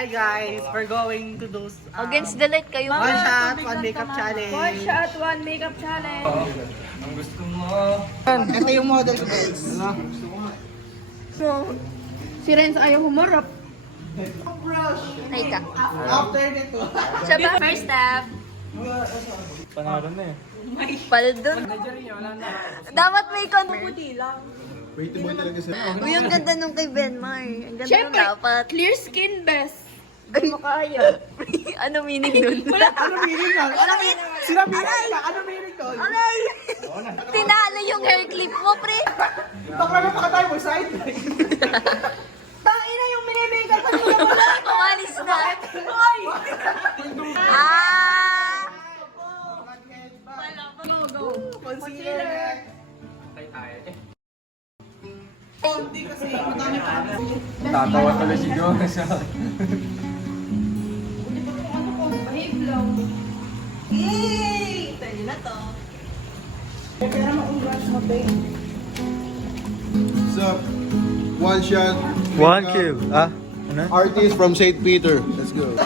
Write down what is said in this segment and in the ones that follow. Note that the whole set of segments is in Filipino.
Hi guys, we're going to do Against the light kayo. one shot, one makeup challenge. One shot, one makeup challenge. Ang gusto mo. Ito yung model ko guys. So, si Renz ayaw humarap. Ay ka. After nito. Siya ba? First step. Panalo na eh. Paldon. Dapat may Puti lang. Uy, ang ganda nung kay Benmar. Ang ganda nung Siyempre, dapat. clear skin best. Ay, makaya. Ano meaning nun? Ano meaning nun? Sinabi na, ano meaning nun? Aray! Tinalo yung hair clip mo, pre. Bakla na pakatay mo, side. Tangina yung minimakeup ko Umalis na. Ah! Concealer. Hindi kasi, madami pa. Tatawa tuloy si Jonas. Behave lang. Yay! Pwede na to. Pero makong-brush mo, babe. What's up? One shot. One kill. Ah? Ano? Artist from St. Peter. Let's go.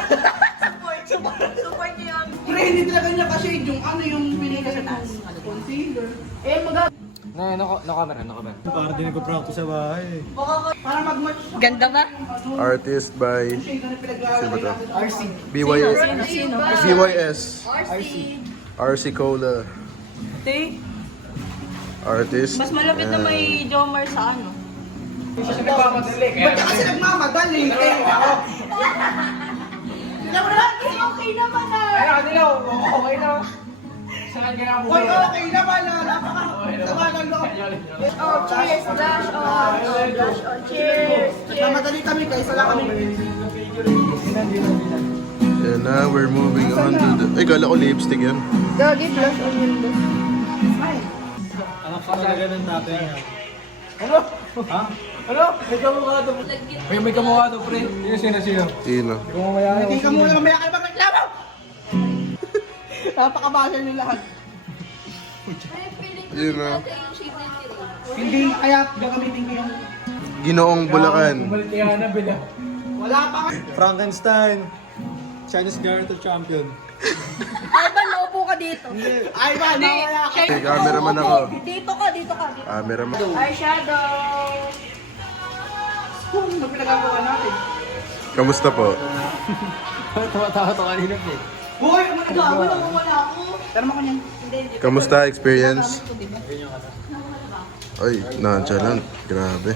Support niyo yung... Pero hindi talaga niya kasi yung ano yung pinili sa taas. Concealer. Eh, No camera. Para din nagpa-practice sa bahay. Para mag-match. Ganda ba? Artist by Shade na sino ba to? RC. BYS. sino? BYS. RC. RC Cola. Te, Artist. mas malapit na may Jomar sa ano. Ba't ka kasi nagmamadali? Sila mo na kasi okay naman ah. Ay, ano lang. Okay na. Saan ka na mo? Hoy, okay naman ah. Napaka. Sama ng loob. Oh, cheers! Blush on! Blush on! Cheers! Nagmamadali kami guys. Wala kami. And now we're moving on to the... Ay, kala ko lipstick yan. Gagi, blush on yun. Ano ka talaga ng tatay niya? Ano? Ha? Ano? May kamukha to. May kamukha to, pre. Sino? Sino? Hindi ka muna mamaya kayo magreklamo. Napakabasa niyo lahat. Yun na. Hindi kaya gagamitin ko yung... Ginoong Bulacan. Bumalik kaya na, bila. Wala pa nga. Frankenstein. Chinese Garter Champion. Ay ba, naupo ka dito? Ay ba, nawala ka. Okay, cameraman ako. Dito ka. Cameraman. Eyeshadow. Ano pinagagawa natin? Kamusta po? Tawa-tawa to kanina, pre. Hoy, ano nagagawa? Nawawala ako. Pero mo kanyan. Kamusta experience? Ay, nonchalant. Grabe.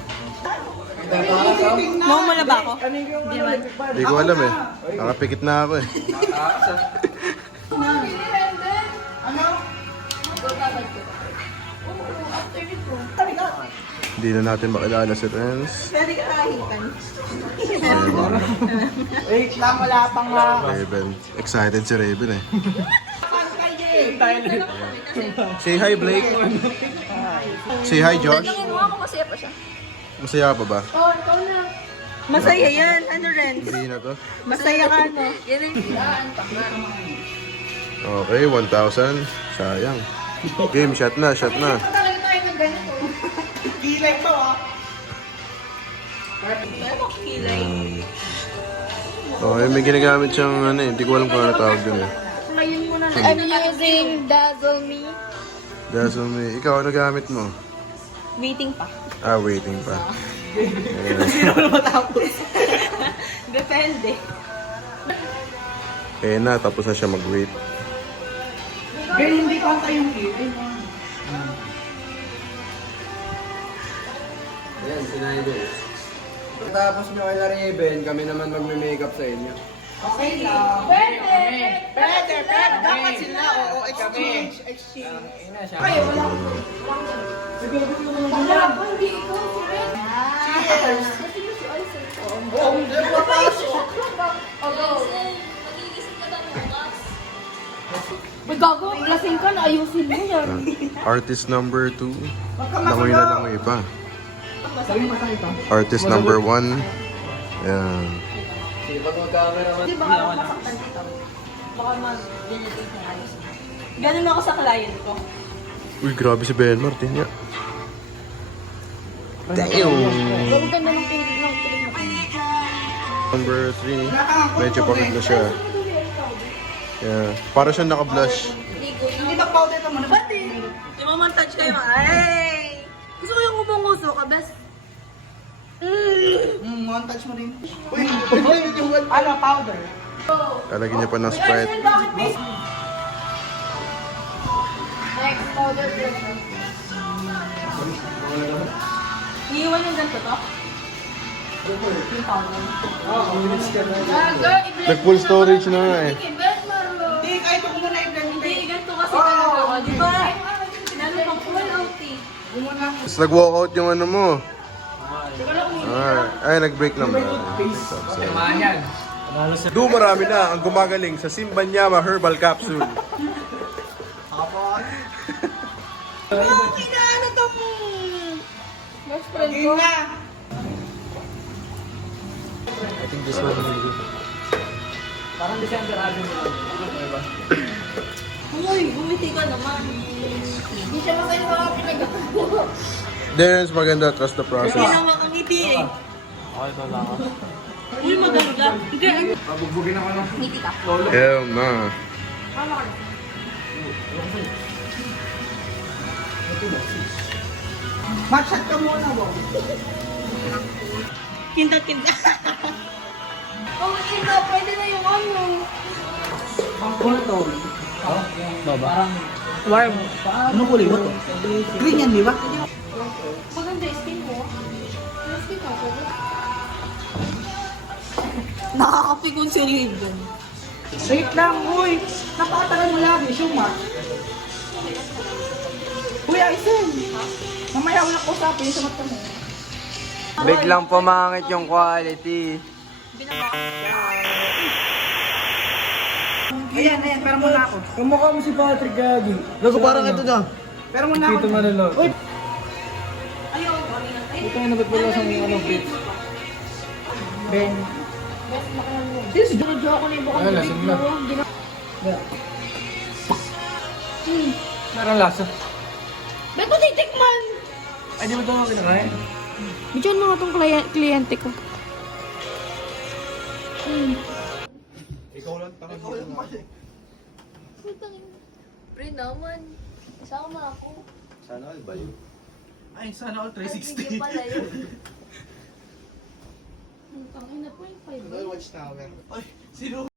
Mamala ba ako? Hindi ko alam eh. Nakapikit na ako eh. Ano? Hindi na natin makilala si Renz. Pwede ka kahitan. Wait lang, wala pang Raven. Excited si Raven eh. Say hi, Blake. Say hi, Josh. Tanungin mo ako, masaya pa siya. Masaya pa ba? Oh, ikaw na. Masaya yan. Ano, Renz? Hindi na to. Masaya ka, no? Yan ang silaan pa nga. Okay, 1,000. Sayang. Game, shot na. Talaga tayo ng ganito. Kilay to ah. Okay, may ginagamit siyang ano eh. Hindi ko alam kung ano tawag dun eh. Ngayon mo na. I'm using Dazzle Me. Dazzle me. Ikaw, ano gamit mo? Waiting pa. Ah, waiting pa. Sino na matapos? Depende. Eh na, tapos na siya mag-wait. Pero hindi kanta yung kilay. Ayan, sinaydo. Tapos nyo kay Raven, kami naman magme-makeup sa inyo. Okay lang. Pwede. Dapat sila, oo, exchange. Ay, wala. Wala po, hindi ikaw. Cheers! Oo, hindi papasok. May gago, lasing ka na, ayusin mo yan. Artist number 2. Langoy na langoy pa. Artist number 1. Ayan. Sige, pag mag-camera man. Di ba ako masaktan dito? Baka mag-generate ng ayos. Ganun ako sa client ko. Uy, grabe si Ben Martin niya. Damn! Ang ganda ng pink ng pink. Number 3. Medyo pagod na siya. Yeah. Para siyang naka-blush. Hindi ba powder ito mo? Ba't eh? Yung mamontage kayo, ay! Gusto ko yung umunguso ka, best. Montage mo rin. Uy, ano, powder? Lalagyan niya pa ng Sprite. Bakit may... Next, powder brush. Iiwan yung ganito to? Yung powder. Nag-full storage na nga eh. Hindi, kahit ako muna i-blend. Hindi, ganito kasi talaga ako. Di ba? Lalo pang full out eh. Tapos nag-walkout yung ano mo. Ay, nag-break naman. Tamahan yan. Panalo sa... Marami na ang gumagaling sa Simbanyama Herbal Capsule. Okay na, ano to mo? Best friend Hindi ko. na. I think this one will do. Parang December agad nila. Diba? Uy, bumiti ka naman. Hindi siya masaya sa mga pinagawa. There's maganda, trust the Hindi process. naman ang ngiti eh. Okay, ito lang ako. Uy, maganda. Hindi. Pabugbugin ako ng Ngiti ka. lolo. Hell na. Matchat ka muna, wow. Kinta-kinta. Oh, ina, pwede na yung ano. Baba. Warm. Ano kulay ba to? Green yan, di ba? Maganda yung skin mo. Yung skin mo, pwede. Nakakapikon si Raven. Wait lang, uy. Napakatagal mo lagi, Shuma. Uy, Aisen. Mamaya wala ko usapin sa mata mo. Biglang pumangit yung quality. Ayan, ayan, pero muna ako. Kamukha mo si Patrick Gagi. Gago parang ito na. Pero muna ako. Dito Manalo. Uy, Ito nga nabat wala sa mga ano, Brits. Ben. Jojo ako na yung bukang Ayun, lasing na. Meron lasa. Ba't ko titikman? Ay, di ba ito mga kinakain? Bidyan mo nga itong kliyente ko. Pre naman. Isama ako. Ay, sana all Hindi pala yun. Tangin na po yung 5. Watchtower. Ay, si Ru.